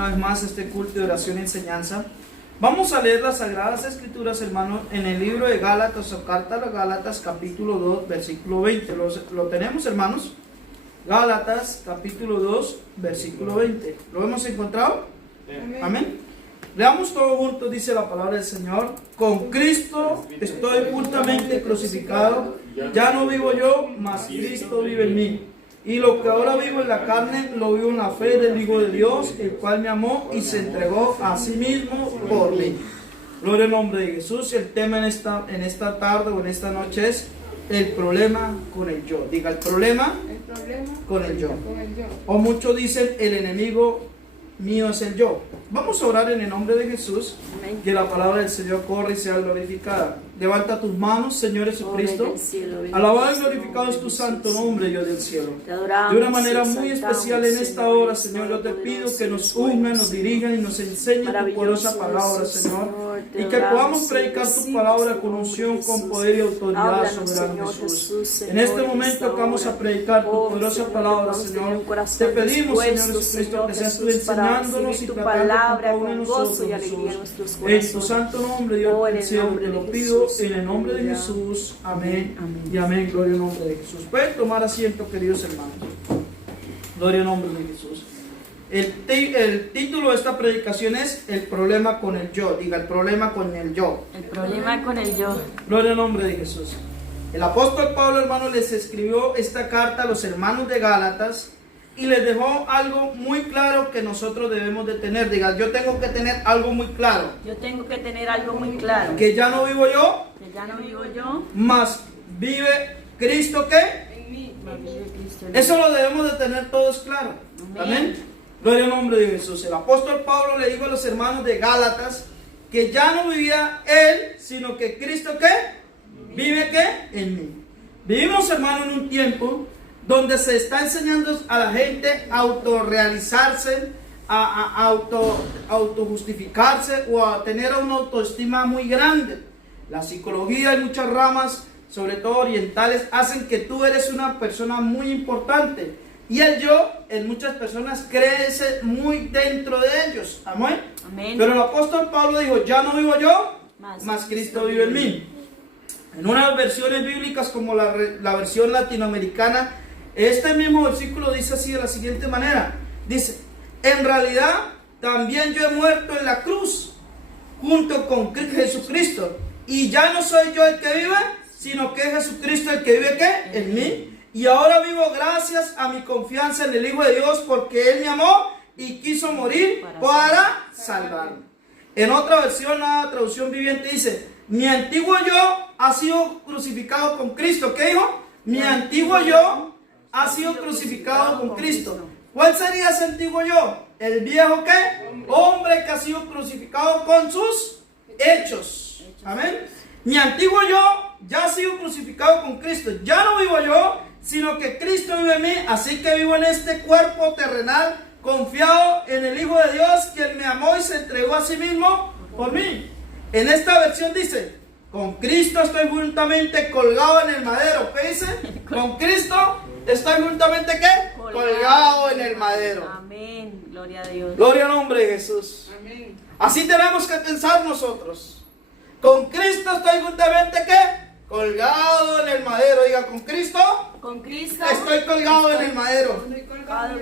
una vez más a este culto de oración y enseñanza. Vamos a leer las Sagradas Escrituras, hermanos, en el libro de Gálatas o Carta a los Gálatas, capítulo 2, versículo 20. ¿Lo tenemos, hermanos? Gálatas, capítulo 2, versículo 20. ¿Lo hemos encontrado? Amén. Leamos todos juntos, dice la palabra del Señor. Con Cristo estoy juntamente crucificado. Ya no vivo yo, mas Cristo vive en mí. Y lo que ahora vivo en la carne, lo vivo en la fe del Hijo de Dios, el cual me amó y se entregó a sí mismo por mí. Gloria al nombre de Jesús. El tema en esta tarde o en esta noche es el problema con el yo. Diga, el problema con el yo. O muchos dicen, el enemigo mío es el yo. Vamos a orar en el nombre de Jesús. Amén. Que la palabra del Señor corra y sea glorificada. Levanta tus manos, Señor Jesucristo. Alabado y glorificado es tu santo nombre, Dios del cielo. De una manera muy especial en esta hora, Señor, yo te pido que nos unjan, nos dirijan y nos enseñen tu poderosa palabra, Señor. Y que podamos predicar tu palabra con unción, con poder y autoridad, soberano Jesús. En este momento que vamos a predicar tu poderosa palabra, Señor, te pedimos, Señor Jesucristo, que seas tú enseñándonos y tratando con cada uno de nosotros, Jesús. En tu santo nombre, Dios del cielo, te lo pido en el nombre de Jesús. Amén. Y amén. Gloria al nombre de Jesús. Pueden tomar asiento, queridos hermanos. Gloria al nombre de Jesús. El título de esta predicación es el problema con el yo. Diga, el problema con el yo. El problema con el yo. Gloria al nombre de Jesús. El apóstol Pablo, hermanos, les escribió esta carta a los hermanos de Gálatas y les dejó algo muy claro que nosotros debemos de tener. Diga, yo tengo que tener algo muy claro. Yo tengo que tener algo muy claro. Que ya no vivo yo. Que ya no vivo yo. Mas vive Cristo, ¿qué? En mí. Vive Cristo en mí. Eso lo debemos de tener todos claro. Amén. Gloria al nombre de Jesús. El apóstol Pablo le dijo a los hermanos de Gálatas que ya no vivía él, sino que Cristo, ¿qué? Vive, ¿qué? En mí. Vivimos, hermano, en un tiempo donde se está enseñando a la gente a autorrealizarse, a autojustificarse o a tener una autoestima muy grande. La psicología y muchas ramas, sobre todo orientales, hacen que tú eres una persona muy importante. Y el yo, en muchas personas, crece muy dentro de ellos. Amén. Amén. Pero el apóstol Pablo dijo, ya no vivo yo, mas Cristo vive en mí. En unas versiones bíblicas como la versión latinoamericana, este mismo versículo dice así de la siguiente manera. Dice, en realidad también yo he muerto en la cruz junto con Jesucristo. Y ya no soy yo el que vive, sino que es Jesucristo el que vive, ¿qué? En mí. Y ahora vivo gracias a mi confianza en el Hijo de Dios, porque Él me amó y quiso morir para salvarme. En otra versión, la traducción viviente dice, mi antiguo yo ha sido crucificado con Cristo. ¿Qué dijo? Mi antiguo yo ha sido crucificado con Cristo. ¿Cuál sería ese antiguo yo? El viejo, ¿qué? Hombre que ha sido crucificado con sus hechos. Amén. Mi antiguo yo ya ha sido crucificado con Cristo. Ya no vivo yo, sino que Cristo vive en mí. Así que vivo en este cuerpo terrenal, confiado en el Hijo de Dios, quien me amó y se entregó a sí mismo por mí. En esta versión dice, con Cristo estoy juntamente colgado en el madero. ¿Qué dice? Con Cristo estoy juntamente, ¿qué? Colgado en el madero. Amén. Gloria a Dios. Gloria al nombre de Jesús. Amén. Así tenemos que pensar nosotros. Con Cristo estoy juntamente, ¿qué? Colgado en el madero. Diga, con Cristo. Con Cristo estoy colgado en el madero.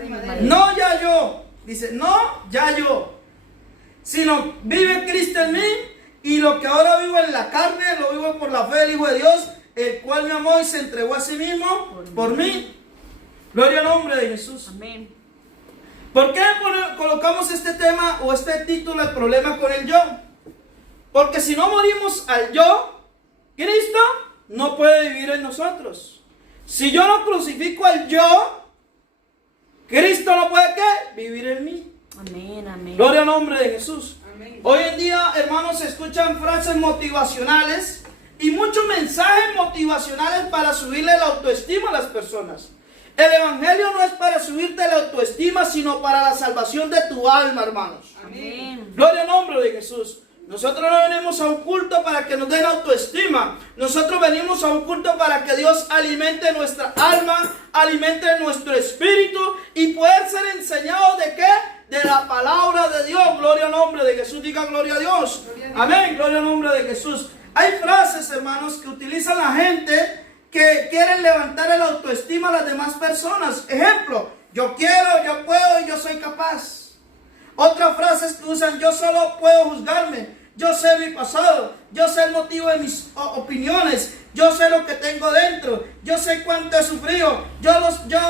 madero. No ya yo. Dice, no ya yo. Sino vive Cristo en mí. Y lo que ahora vivo en la carne, lo vivo por la fe del Hijo de Dios, el cual me amó y se entregó a sí mismo por mí. Gloria al nombre de Jesús. Amén. ¿Por qué colocamos este tema o este título, el problema con el yo? Porque si no morimos al yo, Cristo no puede vivir en nosotros. Si yo no crucifico al yo, Cristo no puede, ¿qué? Vivir en mí. Amén, amén. Gloria al nombre de Jesús. Amén. Hoy en día, hermanos, se escuchan frases motivacionales y muchos mensajes motivacionales para subirle la autoestima a las personas. El evangelio no es para subirte la autoestima, sino para la salvación de tu alma, hermanos. Amén. Gloria al nombre de Jesús. Nosotros no venimos a un culto para que nos den autoestima. Nosotros venimos a un culto para que Dios alimente nuestra alma, alimente nuestro espíritu y poder ser enseñados de qué? de la palabra de Dios. Gloria al nombre de Jesús. Diga gloria a Dios. Amén. Gloria al nombre de Jesús. Hay frases, hermanos, que utilizan la gente que quieren levantar el autoestima a las demás personas. Ejemplo, yo quiero, yo puedo y yo soy capaz. Otras frases que usan, yo solo puedo juzgarme, yo sé mi pasado, yo sé el motivo de mis opiniones, yo sé lo que tengo dentro, yo sé cuánto he sufrido, yo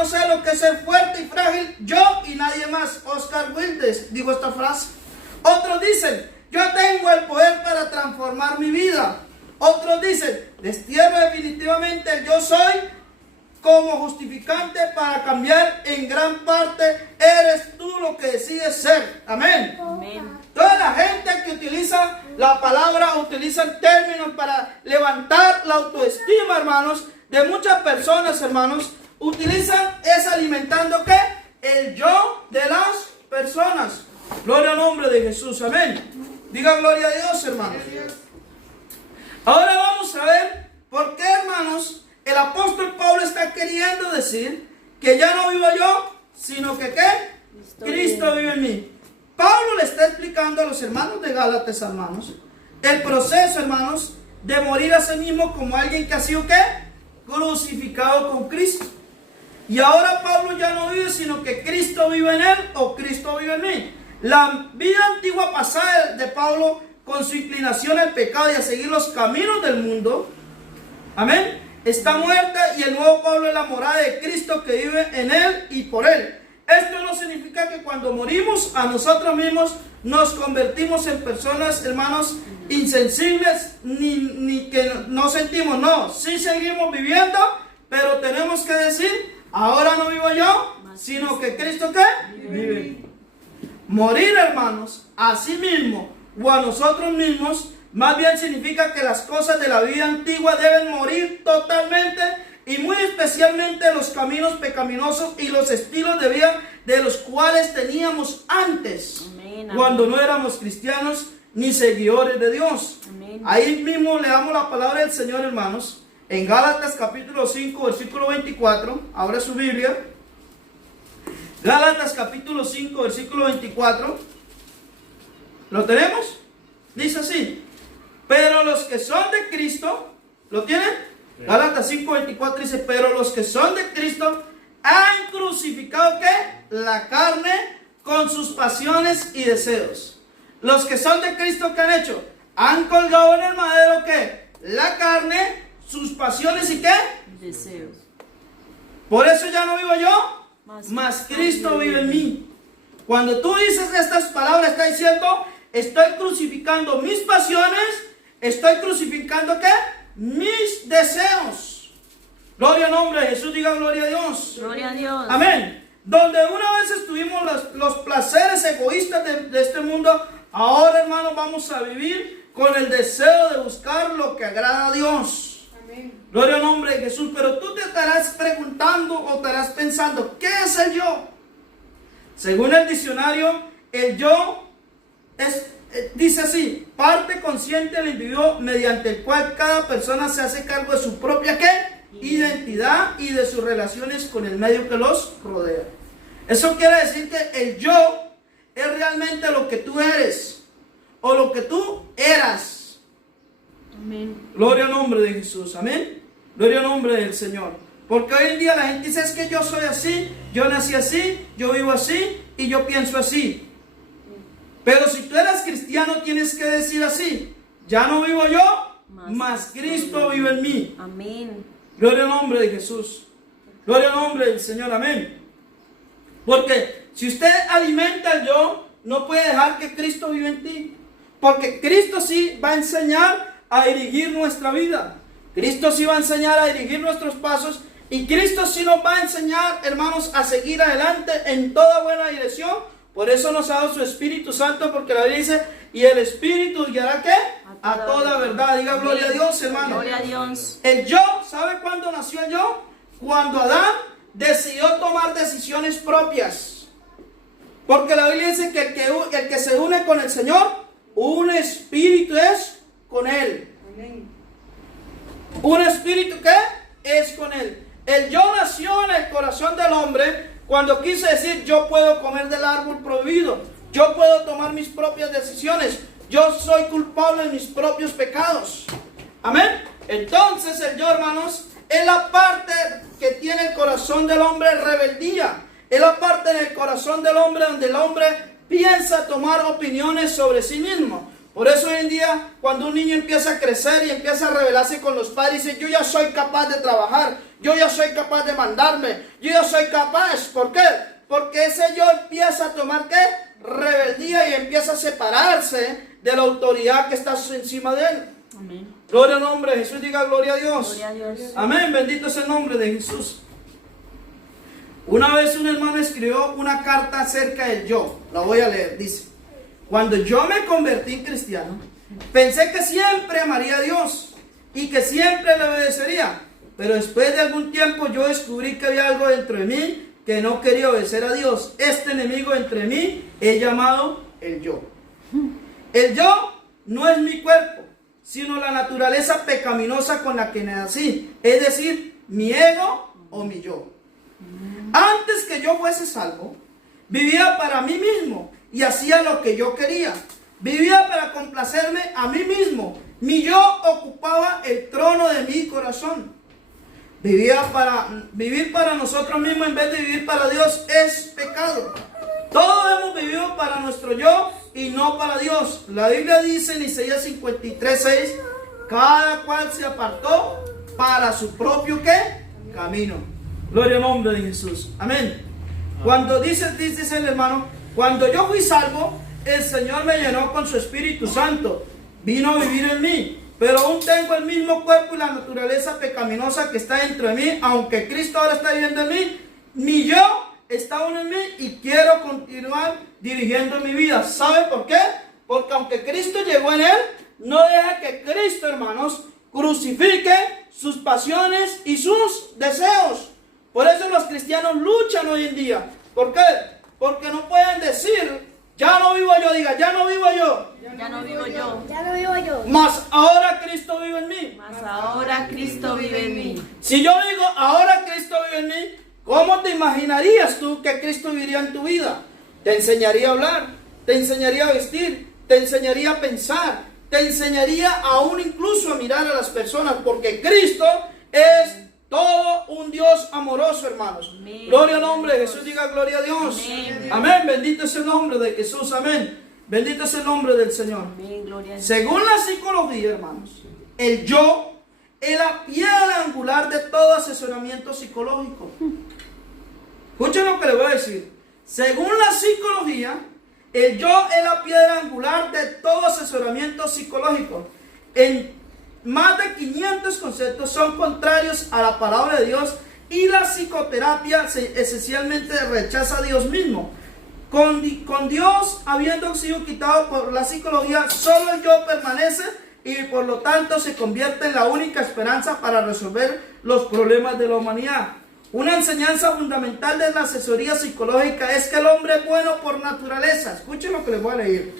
sé lo que es ser fuerte y frágil, yo y nadie más. Oscar Wilde dijo esta frase. Otros dicen, yo tengo el poder para transformar mi vida. Otros dicen, destierro definitivamente el yo soy como justificante para cambiar en gran parte, eres tú lo que decides ser. Amén. Amén. Toda la gente que utiliza la palabra, utilizan términos para levantar la autoestima, hermanos, de muchas personas, hermanos, utilizan es alimentando ¿qué? El yo de las personas. Gloria al nombre de Jesús. Amén. Diga gloria a Dios, hermanos. Ahora vamos a ver por qué, hermanos, el apóstol Pablo está queriendo decir que ya no vivo yo, sino que ¿qué? Cristo vive en mí. Pablo le está explicando a los hermanos de Gálatas, hermanos, el proceso, hermanos, de morir a sí mismo como alguien que ha sido ¿qué? Crucificado con Cristo. Y ahora Pablo ya no vive, sino que Cristo vive en él o Cristo vive en mí. La vida antigua pasada de Pablo, con su inclinación al pecado y a seguir los caminos del mundo, amén, está muerta, y el nuevo Pablo es la morada de Cristo que vive en él y por él. Esto no significa que cuando morimos a nosotros mismos nos convertimos en personas, hermanos, insensibles, ni que no sentimos. No, sí seguimos viviendo, pero tenemos que decir, ahora no vivo yo, sino que Cristo ¿qué? Vive. Morir, hermanos, a sí mismo o a nosotros mismos, más bien significa que las cosas de la vida antigua deben morir totalmente, y muy especialmente los caminos pecaminosos y los estilos de vida de los cuales teníamos antes. Amén, cuando no éramos cristianos ni seguidores de Dios. Amén. Ahí mismo le damos la palabra del Señor, hermanos, en Gálatas capítulo 5, versículo 24. Abra su Biblia. Gálatas capítulo 5, versículo 24. ¿Lo tenemos? Dice así: pero los que son de Cristo, ¿lo tienen? Sí. Gálatas 5:24 dice: pero los que son de Cristo han crucificado ¿qué? La carne con sus pasiones y deseos. Los que son de Cristo, ¿qué han hecho? Han colgado en el madero ¿qué? La carne, sus pasiones y ¿qué? Deseos. Por eso ya no vivo yo, mas Cristo vive en mí. Cuando tú dices estas palabras, está diciendo, estoy crucificando mis pasiones, estoy crucificando ¿qué? Mis deseos. Gloria al nombre de Jesús. Diga gloria a Dios. Gloria a Dios. Amén. Donde una vez estuvimos los placeres egoístas de este mundo, ahora, hermanos, vamos a vivir con el deseo de buscar lo que agrada a Dios. Amén. Gloria al nombre de Jesús. Pero tú te estarás preguntando o estarás pensando, ¿qué es el yo? Según el diccionario, el yo dice así: parte consciente del individuo mediante el cual cada persona se hace cargo de su propia ¿qué? Identidad y de sus relaciones con el medio que los rodea. Eso quiere decir que el yo es realmente lo que tú eres o lo que tú eras. Amén. Gloria al nombre de Jesús. Amén. Gloria al nombre del Señor. Porque hoy en día la gente dice, es que yo soy así, yo nací así, yo vivo así y yo pienso así. Pero si tú eres cristiano, tienes que decir así: ya no vivo yo, mas Cristo vive en mí. Amén. Gloria al nombre de Jesús. Gloria al nombre del Señor. Amén. Porque si usted alimenta el yo, no puede dejar que Cristo vive en ti. Porque Cristo sí va a enseñar a dirigir nuestra vida. Cristo sí va a enseñar a dirigir nuestros pasos. Y Cristo sí nos va a enseñar, hermanos, a seguir adelante en toda buena dirección. Por eso nos ha dado su Espíritu Santo, porque la Biblia dice, y el Espíritu guiará ¿qué? A toda verdad. Diga gloria a Dios, hermano. Gloria a Dios. El yo, ¿sabe cuándo nació el yo? Cuando Adán decidió tomar decisiones propias. Porque la Biblia dice que el que se une con el Señor, un espíritu es con él. Amén. Un espíritu ¿qué? Es con él. El yo nació en el corazón del hombre cuando quise decir yo puedo comer del árbol prohibido, yo puedo tomar mis propias decisiones, yo soy culpable de mis propios pecados. Amén. Entonces el yo, hermanos, es la parte que tiene el corazón del hombre, rebeldía. Es la parte del corazón del hombre donde el hombre piensa tomar opiniones sobre sí mismo. Por eso hoy en día, cuando un niño empieza a crecer y empieza a rebelarse con los padres, dice, yo ya soy capaz de trabajar, yo ya soy capaz de mandarme, yo ya soy capaz. ¿Por qué? Porque ese yo empieza a tomar, ¿qué? Rebeldía, y empieza a separarse de la autoridad que está encima de él. Amén. Gloria al nombre de Jesús, diga gloria a Dios. Gloria a Dios. Amén, bendito es el nombre de Jesús. Una vez un hermano escribió una carta acerca del yo. La voy a leer, dice: cuando yo me convertí en cristiano, pensé que siempre amaría a Dios y que siempre le obedecería. Pero después de algún tiempo yo descubrí que había algo dentro de mí que no quería obedecer a Dios. Este enemigo entre mí he llamado el yo. El yo no es mi cuerpo, sino la naturaleza pecaminosa con la que nací. Es decir, mi ego o mi yo. Antes que yo fuese salvo, vivía para mí mismo y hacía lo que yo quería. Vivía para complacerme a mí mismo. Mi yo ocupaba el trono de mi corazón. Vivir para nosotros mismos en vez de vivir para Dios es pecado. Todos hemos vivido para nuestro yo y no para Dios. La Biblia dice en Isaías 53:6, cada cual se apartó para su propio ¿qué? Camino. Gloria al nombre de Jesús. Amén. Cuando dice el hermano, cuando yo fui salvo, el Señor me llenó con su Espíritu Santo. Vino a vivir en mí. Pero aún tengo el mismo cuerpo y la naturaleza pecaminosa que está dentro de mí. Aunque Cristo ahora está viviendo en mí, mi yo está aún en mí y quiero continuar dirigiendo mi vida. ¿Sabe por qué? Porque aunque Cristo llegó en él, no deja que Cristo, hermanos, crucifique sus pasiones y sus deseos. Por eso los cristianos luchan hoy en día. ¿Por qué? Porque no pueden decir, ya no vivo yo, diga, ya no vivo yo. Ya no vivo yo. Ya no vivo yo. Mas ahora Cristo vive en mí. Mas ahora Cristo vive en mí. Si yo digo, ahora Cristo vive en mí, ¿cómo te imaginarías tú que Cristo viviría en tu vida? Te enseñaría a hablar, te enseñaría a vestir, te enseñaría a pensar, te enseñaría aún incluso a mirar a las personas, porque Cristo es todo un Dios amoroso, hermanos. Amén. Gloria al nombre de Jesús, diga gloria a Dios. Amén. Amén, bendito es el nombre de Jesús, amén. Bendito es el nombre del Señor. Amén, gloria a Dios. Según la psicología, hermanos, el yo es la piedra angular de todo asesoramiento psicológico. Escuchen lo que le voy a decir. Según la psicología, el yo es la piedra angular de todo asesoramiento psicológico. En más de 500 conceptos son contrarios a la palabra de Dios, y la psicoterapia esencialmente rechaza a Dios mismo. Con Dios habiendo sido quitado por la psicología, solo el yo permanece y por lo tanto se convierte en la única esperanza para resolver los problemas de la humanidad. Una enseñanza fundamental de la asesoría psicológica es que el hombre es bueno por naturaleza. Escuchen lo que les voy a leer.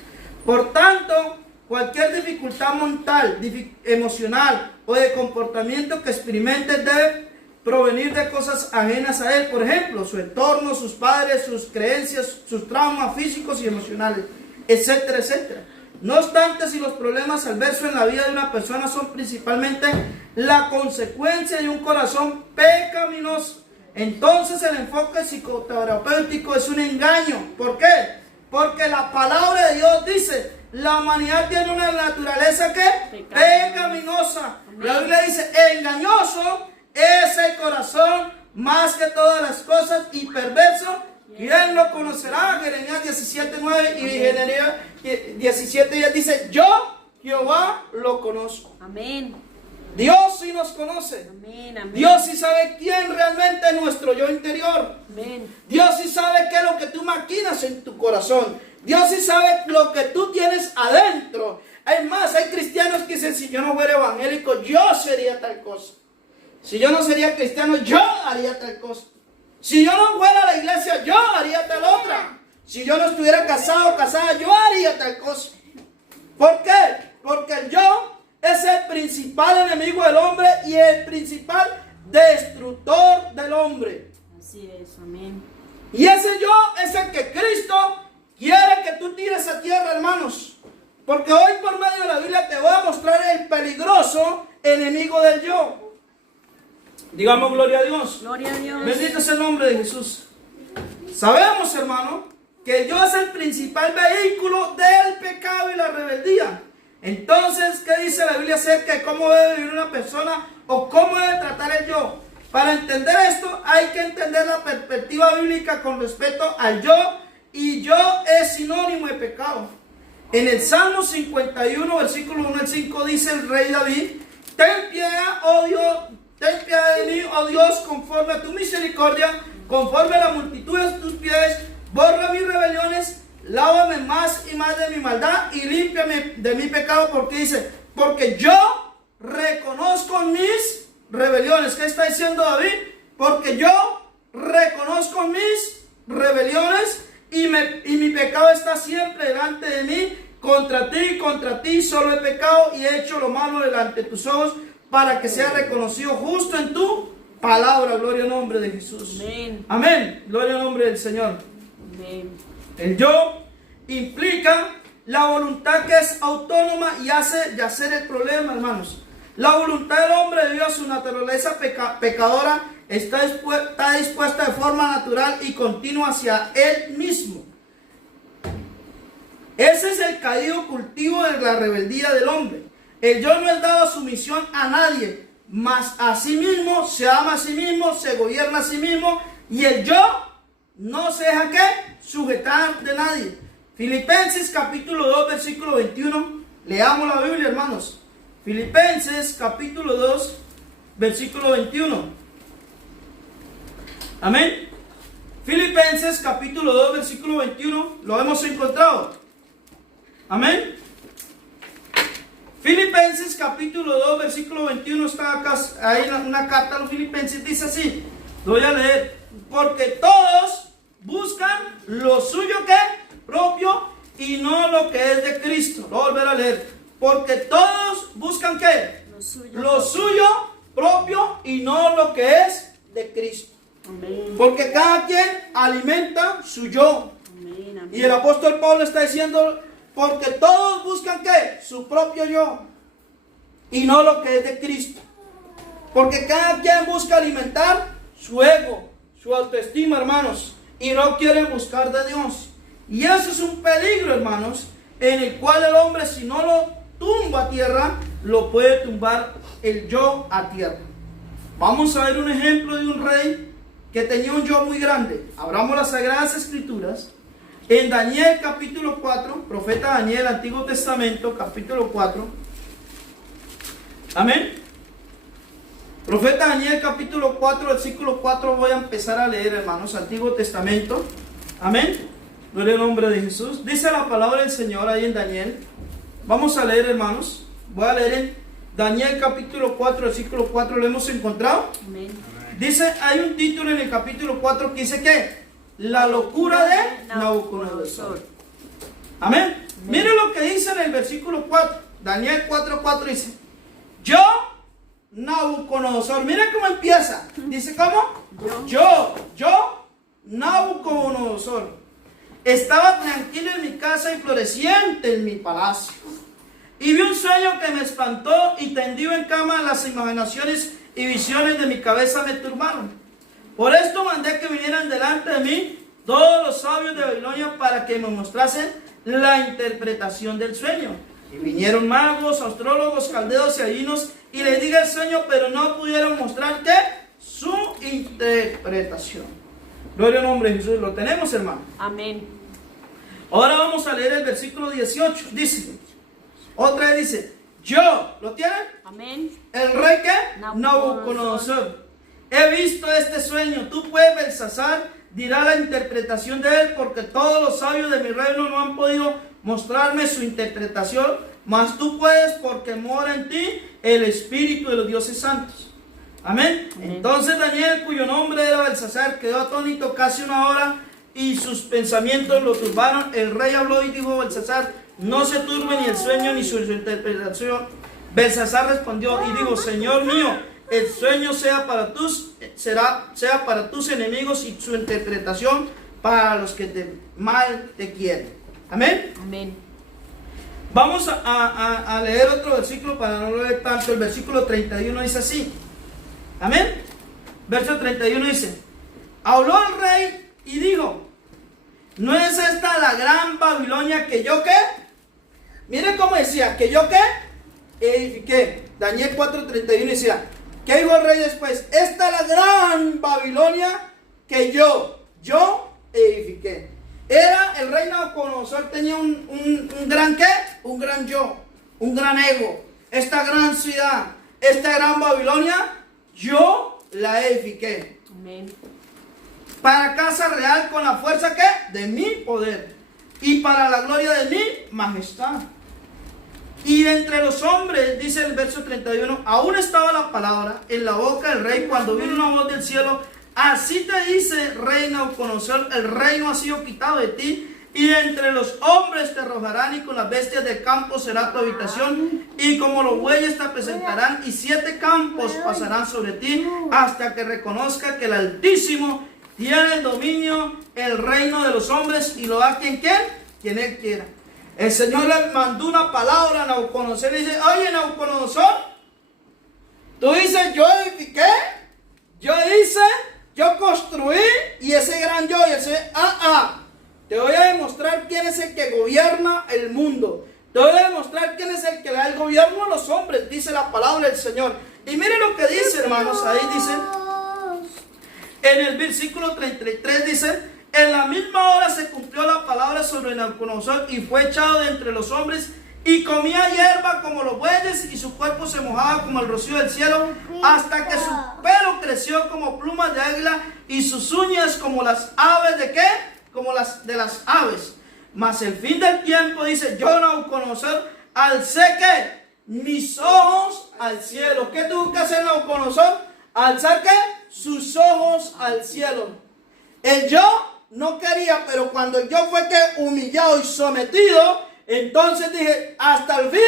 Por tanto, cualquier dificultad mental, emocional o de comportamiento que experimente debe provenir de cosas ajenas a él. Por ejemplo, su entorno, sus padres, sus creencias, sus traumas físicos y emocionales, etcétera, etcétera. No obstante, si los problemas adversos en la vida de una persona son principalmente la consecuencia de un corazón pecaminoso, entonces el enfoque psicoterapéutico es un engaño. ¿Por qué? Porque la palabra de Dios dice, la humanidad tiene una naturaleza que pecaminosa. La Biblia dice, engañoso es el corazón más que todas las cosas y perverso. ¿Quién lo conocerá? Jeremías 17:9 y Jeremías 17:10 dice, yo, Jehová, lo conozco. Amén. Dios sí nos conoce. Amén. Amén. Dios sí sabe quién realmente es nuestro yo interior. Amén. Dios sí sabe qué es lo que tú maquinas en tu corazón. Dios sí sabe lo que tú tienes adentro. Hay más, hay cristianos que dicen, si yo no fuera evangélico, yo sería tal cosa. Si yo no sería cristiano, yo haría tal cosa. Si yo no fuera a la iglesia, yo haría tal otra. Si yo no estuviera casado o casada, yo haría tal cosa. ¿Por qué? Porque el yo es el principal enemigo del hombre y el principal destructor del hombre. Así es, amén. tierra, hermanos. Porque hoy por medio de la Biblia te voy a mostrar el peligroso enemigo del yo. Digamos gloria a Dios. Gloria a Dios. Bendito es el nombre de Jesús. Sabemos, hermano, que el yo es el principal vehículo del pecado y la rebeldía. Entonces, ¿qué dice la Biblia acerca de cómo debe vivir una persona o cómo debe tratar el yo? Para entender esto hay que entender la perspectiva bíblica con respecto al yo, y yo es sinónimo de pecado. En el Salmo 51, versículo 1 al 5 dice el rey David: ten piedad, oh Dios, ten piedad de mí, oh Dios, conforme a tu misericordia, conforme a la multitud de tus pies, borra mis rebeliones, lávame más y más de mi maldad y límpiame de mi pecado, porque dice, porque yo reconozco mis rebeliones. ¿Qué está diciendo David? Porque yo reconozco mis rebeliones y mi pecado está siempre delante de mí. Contra ti solo he pecado y he hecho lo malo delante de tus ojos, para que sea reconocido justo en tu palabra. Gloria al nombre de Jesús. Amén. Amén. Gloria al nombre del Señor. Amén. El yo implica la voluntad que es autónoma y hace yacer el problema, hermanos. La voluntad del hombre, debido a su naturaleza pecadora, está dispuesta de forma natural y continua hacia él mismo. Ese es el caído cultivo de la rebeldía del hombre. El yo no es dado sumisión a nadie, mas a sí mismo, se ama a sí mismo, se gobierna a sí mismo, y el yo no se deja sujetar de nadie. Filipenses capítulo 2, versículo 21. Leamos la Biblia, hermanos. Filipenses capítulo 2, versículo 21. Amén. Filipenses capítulo 2, versículo 21. Lo hemos encontrado. Amén. Filipenses capítulo 2, versículo 21. Está acá, hay una carta a los filipenses. Dice así. Lo voy a leer. Porque todos buscan lo suyo propio y no lo que es de Cristo. Lo voy a volver a leer. Porque todos buscan lo suyo propio y no lo que es de Cristo. Amén. Porque cada quien alimenta su yo. Amén. Amén. Y el apóstol Pablo está diciendo, porque todos buscan su propio yo y no lo que es de Cristo. Porque cada quien busca alimentar su ego, su autoestima, hermanos, y no quieren buscar de Dios. Y eso es un peligro, hermanos, en el cual el hombre, si no lo tumba a tierra, lo puede tumbar el yo a tierra. Vamos a ver un ejemplo de un rey que tenía un yo muy grande. Abramos las Sagradas Escrituras en Daniel capítulo 4, profeta Daniel, Antiguo Testamento, capítulo 4. Amén. Profeta Daniel capítulo 4, versículo 4, voy a empezar a leer, hermanos, Antiguo Testamento. Amén. Gloria al nombre de Jesús. Dice la palabra del Señor ahí en Daniel. Vamos a leer, hermanos. Voy a leer en Daniel capítulo 4, versículo 4. ¿Lo hemos encontrado? Amén. Dice, hay un título en el capítulo 4 que dice que la locura de Nabucodonosor. Amén. Miren lo que dice en el versículo 4. Daniel 4, 4 dice, yo, Nabucodonosor. Miren cómo empieza. Dice, ¿cómo? Yo, Nabucodonosor, estaba tranquilo en mi casa y floreciente en mi palacio. Y vi un sueño que me espantó, y tendido en cama las imaginaciones y visiones de mi cabeza me turbaron. Por esto mandé que vinieran delante de mí todos los sabios de Babilonia para que me mostrasen la interpretación del sueño. Y vinieron magos, astrólogos, caldeos y adivinos, y les dije el sueño, pero no pudieron mostrar su interpretación. Gloria al nombre de Jesús. Lo tenemos, hermano. Amén. Ahora vamos a leer el versículo 18. Dice, otra vez dice, yo, ¿lo tienen? Amén. El rey Nabucodonosor. He visto este sueño. Tú puedes, Belsasar, dirá la interpretación de él, porque todos los sabios de mi reino no han podido mostrarme su interpretación, mas tú puedes, porque mora en ti el espíritu de los dioses santos. Amén. Amén. Entonces Daniel, cuyo nombre era Belsasar, quedó atónito casi una hora, y sus pensamientos lo turbaron. El rey habló y dijo a Belsasar, no se turbe ni el sueño ni su interpretación. Belsasar respondió y dijo, Señor mío, el sueño sea para tus enemigos, y su interpretación para los que mal te quieren. Amén. Amén. Vamos a leer otro versículo para no leer tanto. El versículo 31 dice así. Amén. Verso 31 dice: habló el rey y dijo: ¿no es esta la gran Babilonia que yo qué? Miren cómo decía, que yo qué edifiqué. Daniel 4:31 decía, ¿qué dijo el rey después? Esta es la gran Babilonia que yo edifiqué. Era el rey Nabucodonosor, tenía un gran qué, un gran yo, un gran ego. Esta gran ciudad, esta gran Babilonia, yo la edifiqué. Amén. Para casa real con la fuerza ¿qué? De mi poder y para la gloria de mi majestad. Y entre los hombres, dice el verso 31, aún estaba la palabra en la boca del rey cuando vino una voz del cielo: así te dice, rey Nabucodonosor, el reino ha sido quitado de ti, y entre los hombres te arrojarán, y con las bestias del campo será tu habitación, y como los bueyes te presentarán, y 7 campos pasarán sobre ti, hasta que reconozca que el Altísimo tiene el dominio, el reino de los hombres, y lo da quien él quiera. El Señor le mandó una palabra a Nabucodonosor y dice: oye, Nabucodonosor, tú dices, yo edifiqué, yo hice, yo construí, y ese gran yo, y ese te voy a demostrar quién es el que gobierna el mundo. Te voy a demostrar quién es el que le da el gobierno a los hombres, dice la palabra del Señor. Y miren lo que dice, hermanos, ahí dice, en el versículo 33 dice: en la misma hora se cumplió la palabra sobre Nabucodonosor, y fue echado de entre los hombres, y comía hierba como los bueyes, y su cuerpo se mojaba como el rocío del cielo, hasta que su pelo creció como plumas de águila, y sus uñas como las aves de ¿qué? Como las de las aves. Mas el fin del tiempo, dice, yo Nabucodonosor alcé ¿qué? Mis ojos al cielo. ¿Qué tuvo que hacer Nabucodonosor? Alzar ¿qué? Sus ojos al cielo. El yo no quería, pero cuando yo fue que humillado y sometido, entonces dije, hasta el fin,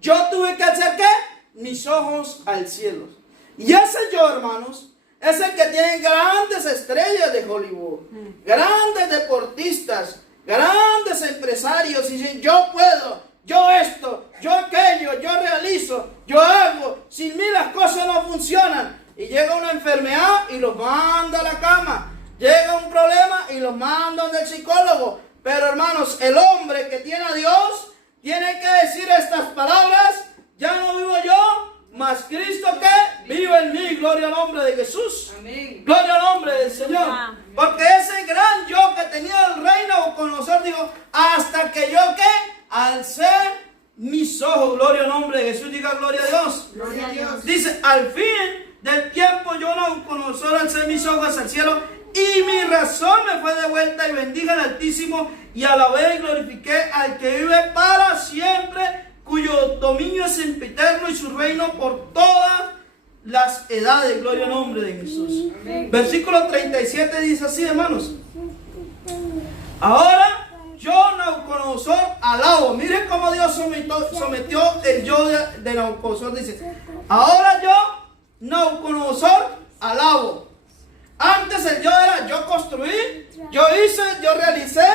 yo tuve que hacer ¿qué? Mis ojos al cielo. Y ese yo, hermanos, es el que tiene grandes estrellas de Hollywood, grandes deportistas, grandes empresarios, y dicen, yo puedo, yo esto, yo aquello, yo realizo, yo hago. Sin mí las cosas no funcionan. Y llega una enfermedad y los manda a la cama. Llega un problema y los mandan del psicólogo. Pero hermanos, el hombre que tiene a Dios tiene que decir estas palabras: ya no vivo yo, mas Cristo que vive en mí. Gloria al nombre de Jesús. Amén. Gloria al nombre del Señor. Amén. Porque ese gran yo que tenía el rey Nabucodonosor dijo: hasta que yo que alcé mis ojos. Gloria al nombre de Jesús. Diga gloria a Dios. Gloria a Dios. Dice: al fin del tiempo yo Nabucodonosor alcé mis ojos al cielo, y mi razón me fue de vuelta, y bendije al Altísimo, y alabé y glorifiqué al que vive para siempre, cuyo dominio es sempiterno, y su reino por todas las edades. Gloria al nombre de Jesús. Amén. Versículo 37 dice así, hermanos: ahora yo Nabucodonosor alabo. Miren cómo Dios sometió el yo de Nabucodonosor. Dice: ahora yo Nabucodonosor alabo. Antes el yo era yo construí, yo hice, yo realicé.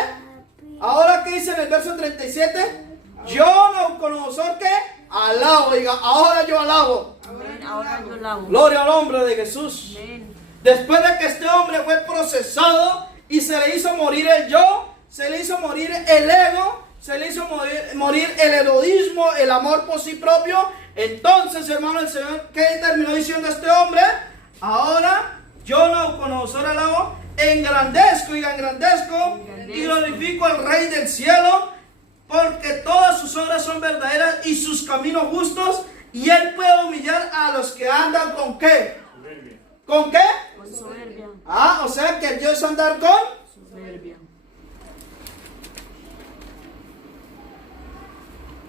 Ahora que dice en el verso 37, yo Nabucodonosor que alabo. Diga, ahora yo alabo. Ahora yo alabo. Gloria al nombre de Jesús. Amén. Después de que este hombre fue procesado y se le hizo morir el yo, se le hizo morir el ego, se le hizo morir el egoísmo, el amor por sí propio. Entonces, hermano, el Señor, ¿qué terminó diciendo este hombre? Ahora yo Nabucodonosor alabo, engrandezco y glorifico al Rey del cielo, porque todas sus obras son verdaderas y sus caminos justos, y él puede humillar a los que andan ¿con qué? Soberbia. ¿Con qué? Con soberbia. O sea que Dios andar con soberbia.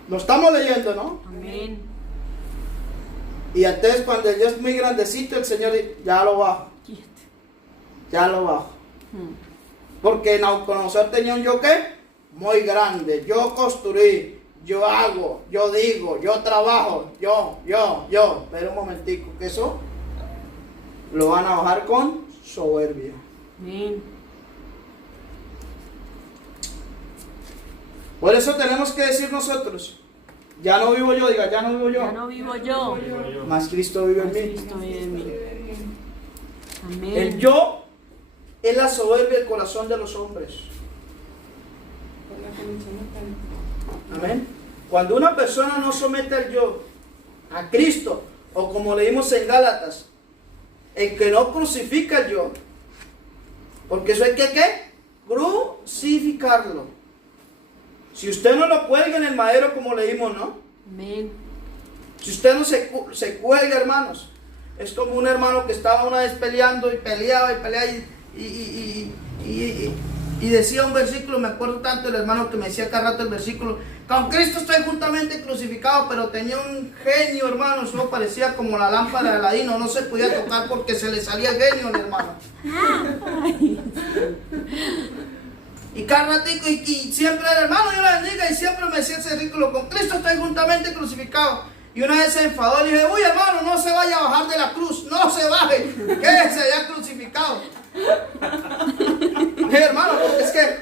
Lo estamos leyendo, ¿no? Amén. Y entonces cuando Dios es muy grandecito, el Señor dice, ya lo bajo. Ya lo bajo. Porque Nabucodonosor tenía un yo ¿qué? Muy grande. Yo construí, yo hago, yo digo, yo trabajo, yo. Pero un momentico, que eso lo van a bajar con soberbia. Amén. Por eso tenemos que decir nosotros, ya no vivo yo, diga, ya no vivo yo, Ya no vivo yo. mas Cristo vive en mí. Cristo vive en mí. Amén. El yo es la soberbia del corazón de los hombres. Amén. Cuando una persona no somete al yo a Cristo, o como leímos en Gálatas, el que no crucifica al yo, porque eso hay que ¿qué? Crucificarlo. Si usted no lo cuelga en el madero como leímos, ¿no? Amén. Si usted no se cuelga, hermanos, es como un hermano que estaba una vez peleando y peleaba y decía un versículo, me acuerdo tanto del hermano que me decía cada rato el versículo, con Cristo estoy juntamente crucificado, pero tenía un genio, hermano, eso parecía como la lámpara de Aladino, no se podía tocar porque se le salía el genio, hermano. Y cada ratico, y siempre el hermano, yo la bendiga, y siempre me decía ese versículo, con Cristo estoy juntamente crucificado. Y una vez se enfadó y le dije, uy hermano, no se vaya a bajar de la cruz, no se baje, quédese ya crucificado. Hermano, porque es que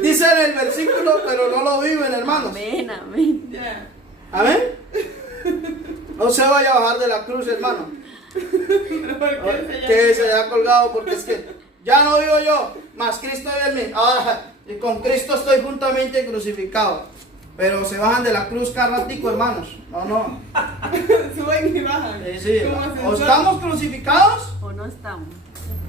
dice en el versículo, pero no lo viven, hermanos. Amén, amén. Amén. No se vaya a bajar de la cruz, hermano. Quédese ya colgado, porque es que ya no vivo yo, mas Cristo vive en mí. Ahora, y con Cristo estoy juntamente crucificado. Pero se bajan de la cruz cada ratico, hermanos. No. Suben y bajan. Sí. O estamos crucificados. O no estamos.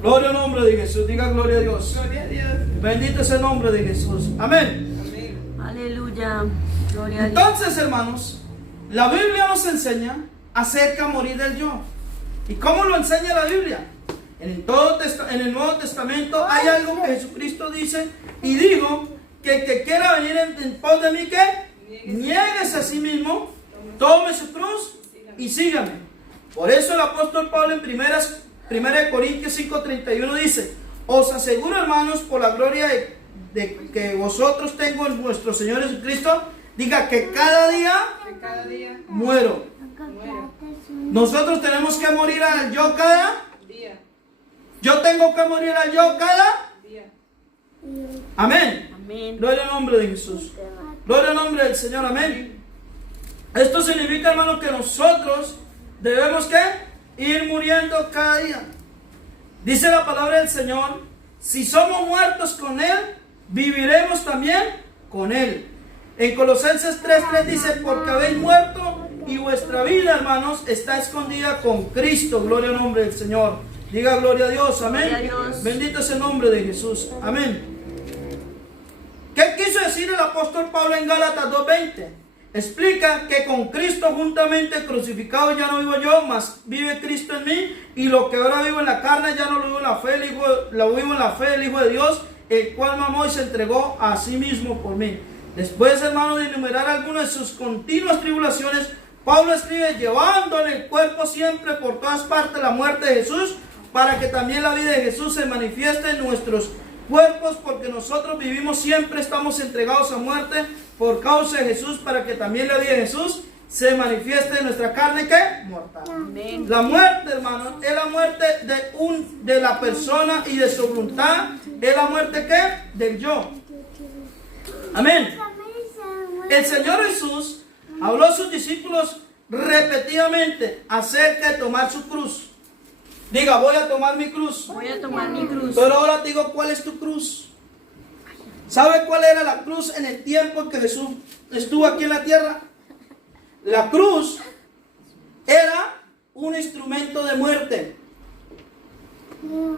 Gloria al nombre de Jesús. Diga gloria a Dios. Gloria a Dios. Bendito es el nombre de Jesús. Amén. Amén. Aleluya. Gloria a Dios. Entonces, hermanos, la Biblia nos enseña acerca de morir del yo. ¿Y cómo lo enseña la Biblia? En el Nuevo Testamento hay algo que Jesucristo dice y dijo que el que quiera venir en pos de mí, ¿qué? Niéguese a sí mismo, tome su cruz y sígame. Por eso el apóstol Pablo en 1 Corintios 5:31 dice, os aseguro, hermanos, por la gloria de que vosotros tengo en vuestro Señor Jesucristo, diga que cada día Que cada día muero. muero. Nosotros tenemos que morir al yo cada. Día. Yo tengo que morir al yo cada. Día. Amén. Amén. Gloria al nombre de Jesús. Gloria al nombre del Señor. Amén. Esto significa, hermano, que nosotros debemos que ir muriendo cada día. Dice la palabra del Señor, si somos muertos con Él, viviremos también con Él. En Colosenses 3:3 dice, porque habéis muerto y vuestra vida, hermanos, está escondida con Cristo. Gloria al nombre del Señor. Diga gloria a Dios. Amén. Gloria a Dios. Bendito es el nombre de Jesús. Amén. ¿Qué quiso decir el apóstol Pablo en Gálatas 2:20? Explica que con Cristo juntamente crucificado ya no vivo yo, mas vive Cristo en mí, y lo que ahora vivo en la carne ya no lo vivo en la fe, lo vivo en la fe del Hijo de Dios, el cual me amó y se entregó a sí mismo por mí. Después, hermano, de enumerar algunas de sus continuas tribulaciones, Pablo escribe, llevando en el cuerpo siempre por todas partes la muerte de Jesús, para que también la vida de Jesús se manifieste en nuestros cuerpos, porque nosotros vivimos siempre, estamos entregados a muerte por causa de Jesús, para que también la vida de Jesús se manifieste en nuestra carne, ¿qué? Mortal. Amén. La muerte, hermano, es la muerte de la persona y de su voluntad, es la muerte, ¿qué? Del yo. Amén. El Señor Jesús habló a sus discípulos repetidamente acerca de tomar su cruz. Diga, voy a tomar mi cruz. Voy a tomar mi cruz. Pero ahora digo, ¿cuál es tu cruz? ¿Sabe cuál era la cruz en el tiempo en que Jesús estuvo aquí en la tierra? La cruz era un instrumento de muerte.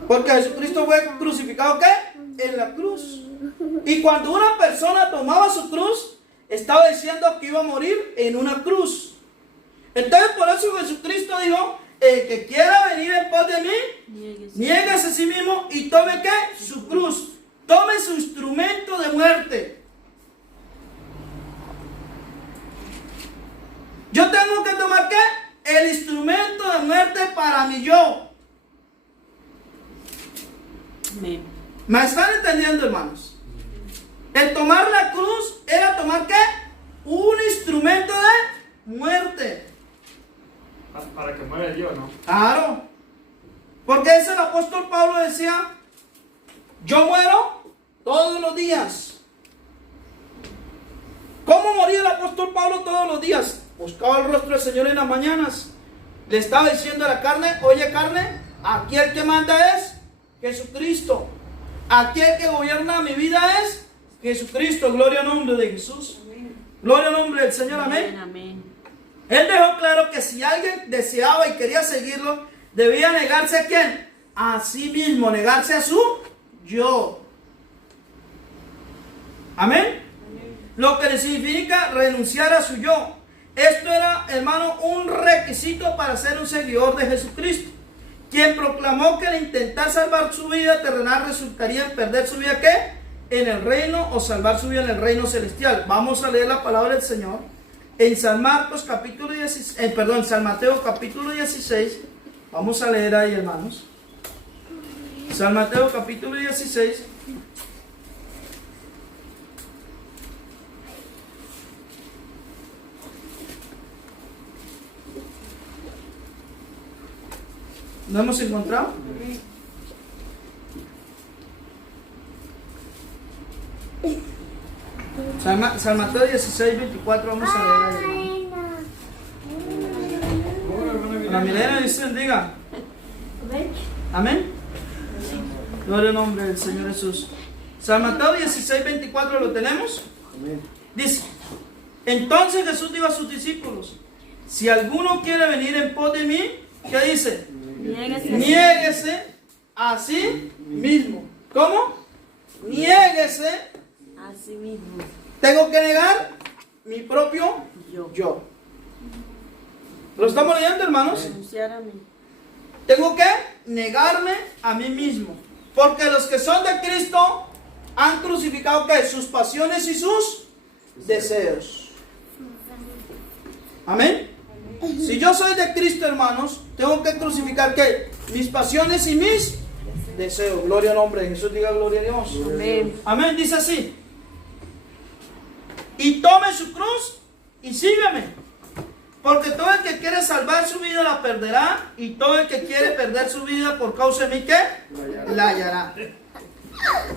Porque Jesucristo fue crucificado, ¿qué? En la cruz. Y cuando una persona tomaba su cruz, estaba diciendo que iba a morir en una cruz. Entonces por eso Jesucristo dijo, el que quiera venir en pos de mí, niéguese a sí mismo y tome ¿qué? Su cruz. Tome su instrumento de muerte. Yo tengo que tomar ¿qué? El instrumento de muerte para mi yo. Amén. ¿Me están entendiendo, hermanos? El tomar la cruz era tomar ¿qué? Un instrumento de muerte. Para que muera el yo, ¿no? Claro. Porque ese el apóstol Pablo decía, yo muero todos los días. apóstol Pablo todos los días buscaba el rostro del Señor en las mañanas. Le estaba diciendo a la carne, oye carne, aquí el que manda es Jesucristo. Aquí el que gobierna mi vida es Jesucristo. Gloria al nombre de Jesús. Gloria al nombre del Señor. Amén. Amén. Él dejó claro que si alguien deseaba y quería seguirlo, debía negarse a quién, a sí mismo, negarse a su yo. Amén. Lo que significa renunciar a su yo. Esto era, hermano, un requisito para ser un seguidor de Jesucristo, quien proclamó que el intentar salvar su vida terrenal resultaría en perder su vida, ¿qué? En el reino, o salvar su vida en el reino celestial. Vamos a leer la palabra del Señor en San Marcos capítulo 16, San Mateo capítulo 16. Vamos a leer ahí, hermanos. San Mateo capítulo 16. ¿No hemos encontrado? San Mateo 16, 24, vamos a leer ahí. La Milena dice, diga. Amén. Gloria al nombre del Señor Jesús. San Mateo 16, 24, ¿lo tenemos? Dice, entonces Jesús dijo a sus discípulos, si alguno quiere venir en pos de mí, ¿qué dice? Niéguese a sí mismo. ¿Cómo? Niéguese A sí mismo. Tengo que negar mi propio yo. ¿Lo estamos leyendo, hermanos? Renunciar a mí. Tengo que negarme a mí mismo. Porque los que son de Cristo han crucificado ¿qué? Sus pasiones y sus deseos. Amén. Si yo soy de Cristo, hermanos, tengo que crucificar ¿qué? Mis pasiones y mis deseos. Gloria al nombre de Jesús, diga gloria a Dios. Amén. Amén, dice así. Y tome su cruz y sígame. Porque todo el que quiere salvar su vida la perderá. Y todo el que quiere perder su vida por causa de mí, ¿qué? La hallará.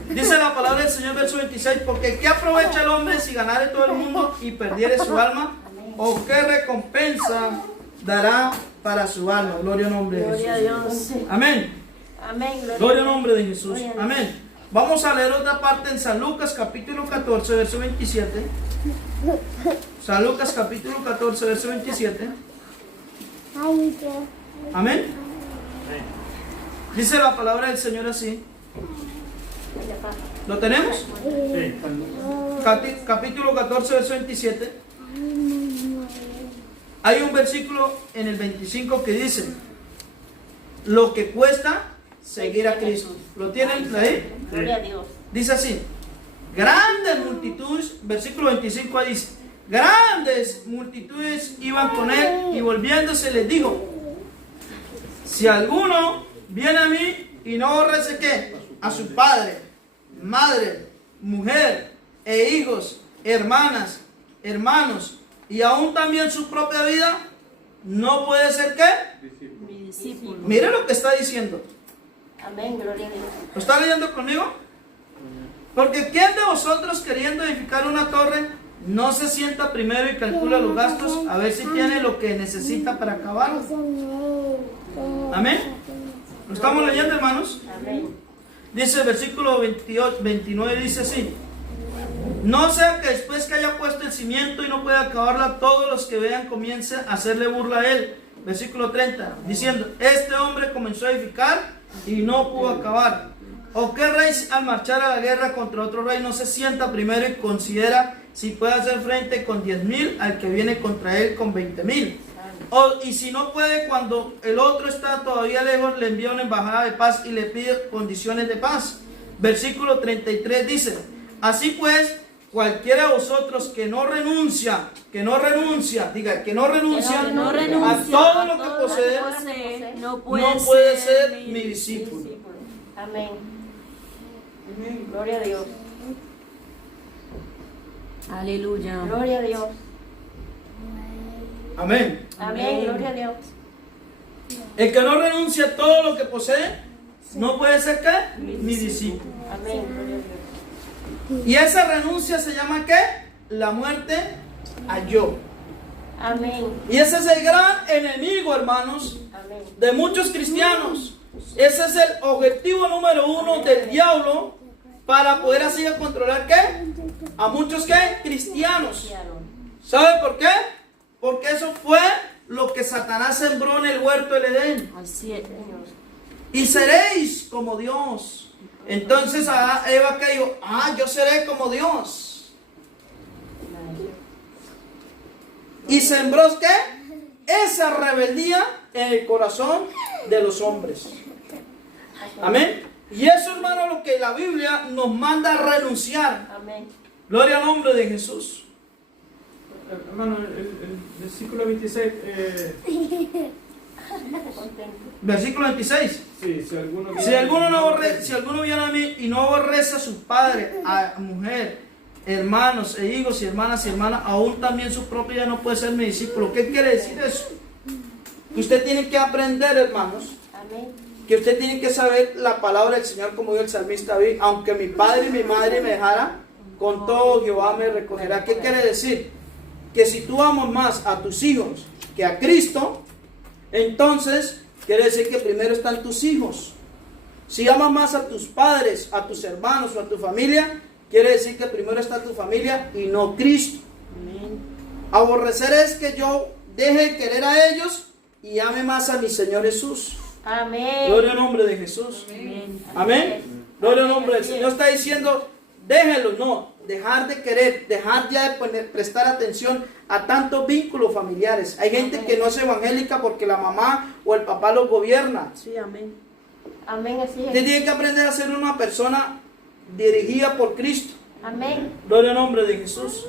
Dice la palabra del Señor, verso 26. Porque ¿qué aprovecha el hombre si ganare todo el mundo y perdiere su alma? ¿O qué recompensa dará para su alma? Gloria al nombre de Gloria a Jesús. Dios. Amén. Amén. Gloria al nombre de Jesús. Gloria a Dios. Amén. Vamos a leer otra parte en San Lucas capítulo 14, verso 27. San Lucas capítulo 14, verso 27. Amén. Dice la palabra del Señor así. ¿Lo tenemos? Sí. Capítulo 14, verso 27. Hay un versículo en el 25 que dice: lo que cuesta seguir a Cristo. ¿Lo tienen ahí? Gloria a Dios. Dice así: grandes multitudes, versículo 25 dice, grandes multitudes iban con él y volviéndose les dijo: si alguno viene a mí y no aborrece ¿qué? A su padre, madre, mujer e hijos, hermanas, hermanos y aún también su propia vida, no puede ser ¿qué? Mi discípulo. Mire lo que está diciendo. Amén. Gloria a Dios. ¿Lo está leyendo conmigo? Porque ¿quién de vosotros queriendo edificar una torre no se sienta primero y calcula los gastos a ver si tiene lo que necesita para acabar? Amén. ¿Lo estamos leyendo, hermanos? Amén. Dice el versículo 28, 29, dice así: no sea que después que haya puesto el cimiento y no pueda acabarla, todos los que vean comiencen a hacerle burla a él. Versículo 30, diciendo: este hombre comenzó a edificar y no pudo acabar. ¿O qué rey al marchar a la guerra contra otro rey no se sienta primero y considera si puede hacer frente con 10,000 al que viene contra él con 20,000? Y si no puede, cuando el otro está todavía lejos, le envía una embajada de paz y le pide condiciones de paz. Versículo 33 dice: así pues, cualquiera de vosotros que no renuncia, diga, que no renuncia a todo lo que posee, no puede ser mi discípulo. Amén. Gloria a Dios. Aleluya. Gloria a Dios. Amén. Amén. Gloria a Dios. El que no renuncia a todo lo que posee, no puede ser ¿qué? Mi discípulo. Amén. Gloria a Dios. Y esa renuncia se llama ¿qué? La muerte al yo. Amén. Y ese es el gran enemigo, hermanos, Amén. de muchos cristianos. Ese es el objetivo número uno del diablo para poder así controlar ¿qué? A muchos ¿qué? Cristianos. Cristiano. ¿Sabe por qué? Porque eso fue lo que Satanás sembró en el huerto del Edén. Así es, Señor. Y seréis como Dios. Entonces a Eva que dijo, yo seré como Dios. Y sembró ¿qué? Esa rebeldía en el corazón de los hombres. Amén. Y eso, hermano, lo que la Biblia nos manda a renunciar. Amén. Gloria al nombre de Jesús. Hermano, el versículo 26. Contento. Versículo 26. Sí, si alguno. Si alguno viene a mí y no aborrece a su padre, a mujer, hermanos e hijos y hermanas, aún también su propia vida no puede ser mi discípulo. ¿Qué quiere decir eso? Que usted tiene que aprender, hermanos, Amén. que usted tiene que saber la palabra del Señor, como dijo el salmista David. Aunque mi padre y mi madre me dejara, con todo Jehová me recogerá. ¿Qué quiere decir? Que si tú amas más a tus hijos que a Cristo, entonces quiere decir que primero están tus hijos. Si amas más a tus padres, a tus hermanos o a tu familia, quiere decir que primero está tu familia y no Cristo. Amén. Aborrecer es que yo deje de querer a ellos y ame más a mi Señor Jesús. Amén. Gloria al nombre de Jesús. Amén. Amén. Gloria al nombre del Señor. Está diciendo, déjenlo, no, dejar de querer, dejar ya de prestar atención a tantos vínculos familiares. Hay gente que no es evangélica porque la mamá o el papá los gobierna. Sí, amén. Amén, así Usted es. tiene que aprender a ser una persona dirigida por Cristo. Amén. Gloria al nombre de Jesús.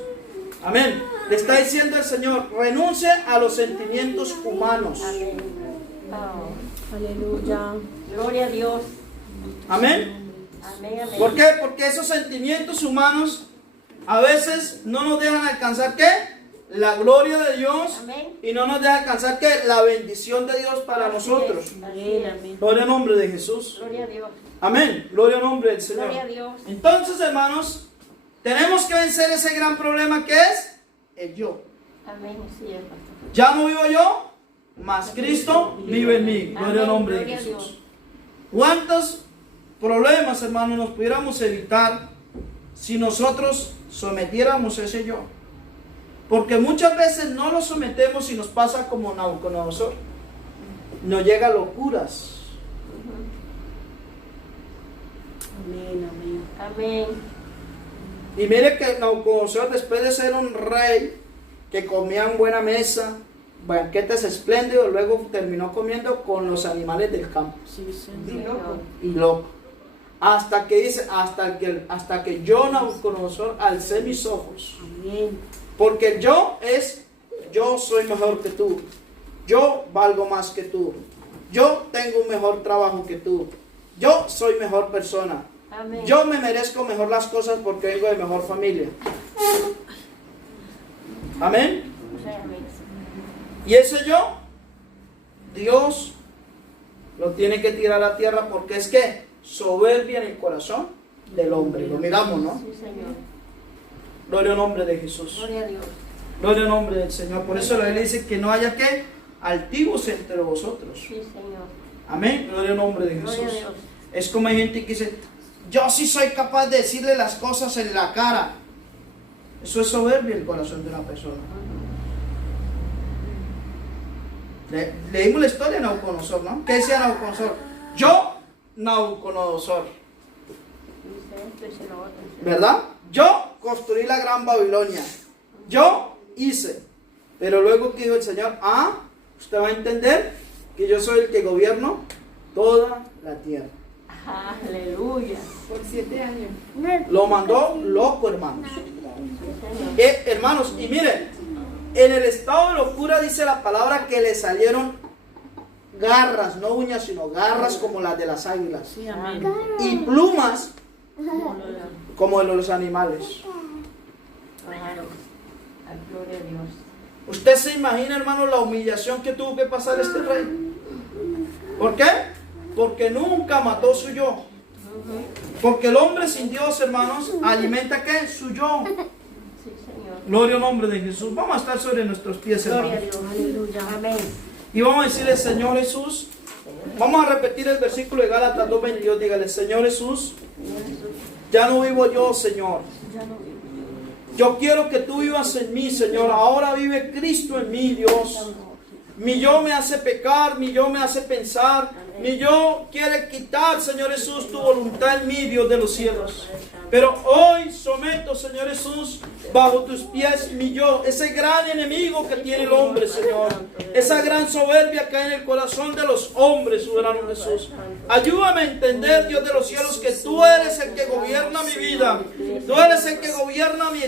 Amén. Le está diciendo el Señor, renuncie a los sentimientos humanos. Amén. Oh, Aleluya. gloria a Dios. Amén. Amén, amén. ¿Por qué? Porque esos sentimientos humanos a veces no nos dejan alcanzar ¿qué? La gloria de Dios. Amén. Y no nos deja alcanzar ¿qué? La bendición de Dios para Así nosotros. es, así Amén, es. amén. Gloria al nombre de Jesús. Gloria a Dios. Amén. Gloria al nombre del Señor. Gloria a Dios. Entonces, hermanos, tenemos que vencer ese gran problema que es el yo. Amén, así es, pastor. Ya no vivo yo, mas Cristo vive en mí. Gloria al Amén, nombre de gloria a Jesús. Dios. ¿Cuántos problemas, hermanos, nos pudiéramos evitar si nosotros sometiéramos ese yo? Porque muchas veces no lo sometemos y nos pasa como Nabucodonosor. Nos llega locuras. Amén, amén. Amén. Y mire que Nabucodonosor, después de ser un rey que comía en buena mesa, banquetes espléndidos, luego terminó comiendo con los animales del campo. Sí, Señor. Señor. Y loco. Hasta que dice, hasta que yo, Nabucodonosor, alcé mis ojos. Amén. Porque el yo es, yo soy mejor que tú. Yo valgo más que tú. Yo tengo un mejor trabajo que tú. Yo soy mejor persona. Amén. Yo me merezco mejor las cosas porque vengo de mejor familia. Amén. Amén. Y ese yo, Dios lo tiene que tirar a tierra porque es que soberbia en el corazón del hombre. Lo miramos, ¿no? Sí, Señor. Gloria al nombre de Jesús. Gloria a Dios. Gloria al nombre del Señor. Por eso la Biblia dice que no haya que altivos entre vosotros. Sí, Señor. Amén. Gloria al nombre de Gloria a Jesús. Dios. Es como hay gente que dice, yo sí soy capaz de decirle las cosas en la cara. Eso es soberbia en el corazón de una persona. Leímos la historia de Nabucodonosor, ¿no? ¿Qué decía Nabucodonosor? Yo, Nabucodonosor, Dice esto y se lo otro. ¿verdad? Yo construí la gran Babilonia. Yo hice. Pero luego que dijo el Señor, usted va a entender que yo soy el que gobierno toda la tierra. Aleluya. Por 7 años. Lo mandó loco, hermanos. Sí, Señor. Hermanos, y miren, en el estado de locura dice la palabra que le salieron garras, no uñas, sino garras como las de las águilas. Sí, amén. Y plumas Aleluya. como de los animales. Claro. Gloria a Dios. ¿Usted se imagina, hermano, la humillación que tuvo que pasar este rey? ¿Por qué? Porque nunca mató su yo. Porque el hombre sin Dios, hermanos, alimenta ¿qué? Su yo. Sí, Señor. Gloria al nombre de Jesús. Vamos a estar sobre nuestros pies, Gloria a hermanos. Dios. Aleluya. Amén. Y vamos a decirle, Señor Jesús. Vamos a repetir el versículo de Gálatas 2:22. Dígale, Señor Jesús, Señor Jesús, ya no vivo yo, Señor. ya no vivo Yo quiero que tú vivas en mí, Señor. Ahora vive Cristo en mí, Dios. Mi yo me hace pecar, mi yo me hace pensar, mi yo quiere quitar, Señor Jesús, tu voluntad en mí, Dios de los cielos. Pero hoy someto, Señor Jesús, bajo tus pies mi yo, ese gran enemigo que tiene el hombre, Señor. Esa gran soberbia que hay en el corazón de los hombres, soberano Jesús. Ayúdame a entender, Dios de los cielos, que tú eres el que gobierna mi vida. Tú eres el que gobierna mi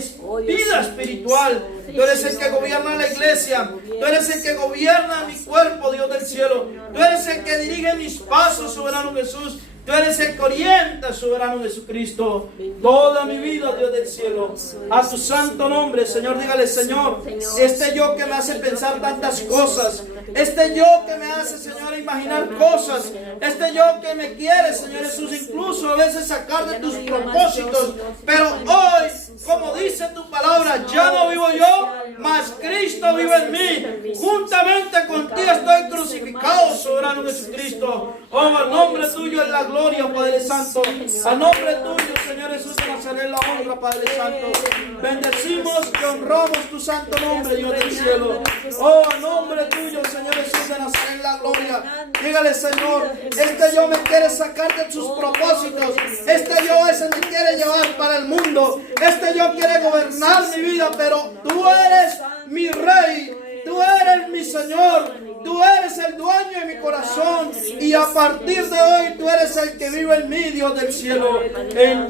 vida espiritual. Tú eres el que gobierna la iglesia. Tú eres el que gobierna mi cuerpo, Dios del cielo. Tú eres el que dirige mis pasos, soberano Jesús. Tú eres el que orienta, soberano Jesucristo, toda mi vida, Dios del cielo. A tu santo nombre, Señor, dígale, Señor, este yo que me hace pensar tantas cosas, este yo que me hace, Señor, imaginar cosas, este yo que me quiere, Señor Jesús, incluso a veces sacar de tus propósitos, pero hoy, como dice tu palabra, ya no vivo yo, mas Cristo vive en mí. Juntamente contigo estoy crucificado, soberano Jesucristo. Oh, al nombre tuyo es la gloria, Padre Santo. Al nombre tuyo, Señor Jesús de Nazaret, la honra, Padre Santo. Bendecimos y honramos tu santo nombre, Dios del cielo. Oh, al nombre tuyo, Señor Jesús de Nazaret, la gloria. Dígale, Señor, este yo me quiere sacar de sus propósitos. Este yo es el que quiere llevar para el mundo. Este yo quiere gobernar mi vida, pero tú eres mi rey. Tú eres mi Señor, tú eres el dueño de mi corazón y a partir de hoy tú eres el que vive en mí, Dios del cielo. En